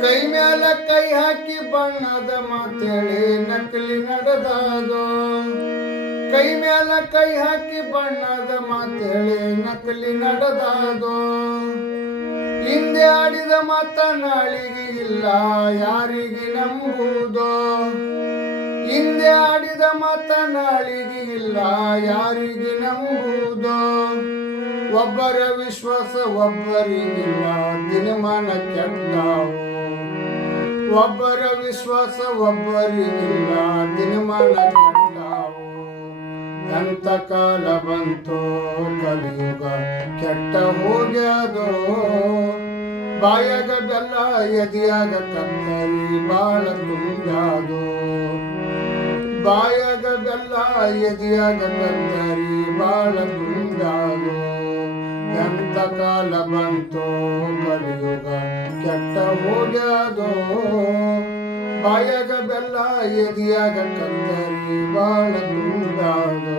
ಕೈ ಮ್ಯಾಲ ಕೈ ಹಾಕಿ ಬಣ್ಣದ ಮಾತೇಳಿ ನಕಲಿ ನಡೆದಾದೋ. ಕೈ ಮ್ಯಾಲ ಕೈ ಹಾಕಿ ಬಣ್ಣದ ಮಾತೇಳಿ ನಕಲಿ ನಡೆದಾದೋ. ಹಿಂದೆ ಆಡಿದ ಮಾತ ನಾಳಿಗೆ ಇಲ್ಲ ಯಾರಿಗೆ ನಂಬುವುದೋ. ಹಿಂದೆ ಆಡಿದ ಮಾತ ನಾಳಿಗೆ ಇಲ್ಲ ಯಾರಿಗೆ ನಂಬುವುದೋ. ಒಬ್ಬರ ವಿಶ್ವಾಸ ಒಬ್ಬರಿಗಿಲ್ಲ ದಿನಮಾನ ಕೆಟ್ಟಾವು. ಒಬ್ಬರ ವಿಶ್ವಾಸ ಒಬ್ಬರಿಗಿಲ್ಲ ದಿನಮಾನ ಕೆಟ್ಟಾವು. ಎಂತ ಕಾಲ ಬಂತೋ ಕಲಿಯುಗ ಕೆಟ್ಟ ಹೋಗ್ಯಾದೋ. ಬಾಯಾಗ ಬೆಲ್ಲ ಎದಿಯಾಗ ಕತ್ತರಿ ಬಾಳ ತುಂಬ್ಯಾದೋ. ಬಾಯಾಗ ಬೆಲ್ಲ ಎದಿಯಾಗ ಕತ್ತರಿ ಬಾಳ ತುಂಬ್ಯಾದೋ. ಎಂತ ಕಾಲ ಬಂತೋ ಕಲಿಯುಗ ಕೆಟ್ಟ ಹೋಗ್ಯಾದೋ. ಬಾಯಾಗ ಬೆಲ್ಲ ಎದಿಯಾಗ ಕತ್ತರಿ ಬಾಳ ತುಂಬ್ಯಾದೋ.